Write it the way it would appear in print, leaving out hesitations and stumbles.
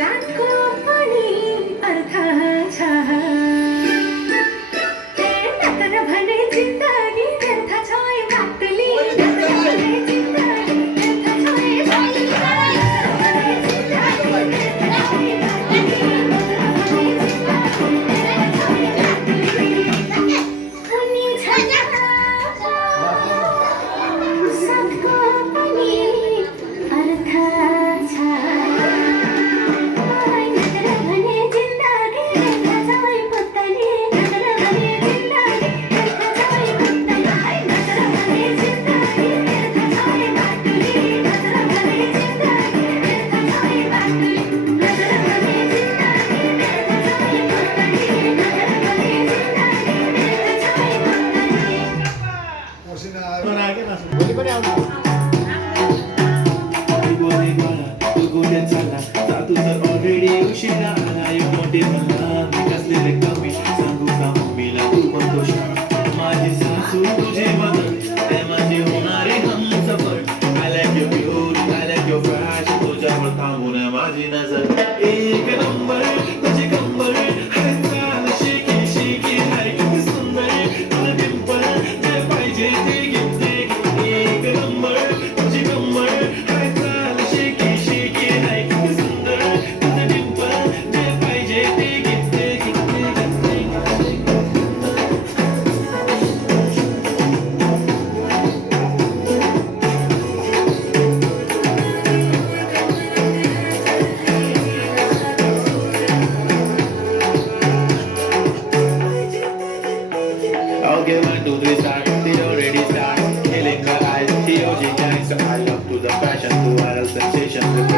रातको पनि अर्थ छ नत्र भने जिन्दगी व्यर्थ छ ए बाटोली नत्र भने जिन्दगी व्यर्थ छ ए सबको पनि अर्थ छ नत्र भने जिन्दगी व्यर्थ छ ए पुतली नत्र भने जिन्दगी व्यर्थ छ ए पुतली नत्र भने जिन्दगी व्यर्थ छ ए बाटोली नत्र भने जिन्दगी व्यर्थ छ ए बाटोली नत्र भने जिन्दगी व्यर्थ छ ए पुतली नत्र भने जिन्दगी व्यर्थ छ ए भोलि पनि आउँछु तू तर ऑलरेडी उशिरा आला यो मोठे मला मी कसलेले कमी सांगू का मम्मीला तू म्हणतो शांत माझी सासू तुझे मदर ते माझे होणारे Humsafar I like your beauty I like your fashion तुझ्यावर थांबून माझी नजर एक नंबर तुझी कंबर हाय चाल शेकी शेकी हाय किती सुंदर तुझं डिंपल जे पाहिजे ते घेते एक नंबर तुझी कंबर हाय चाल शेकी शेकी हाय किती सुंदर तुझं डिंपल जे पाहिजे ते घेते Okay, 1, 2, 3, start. They already start. Killing the eyes. TOG gangster. I love to the fashion. To viral sensation.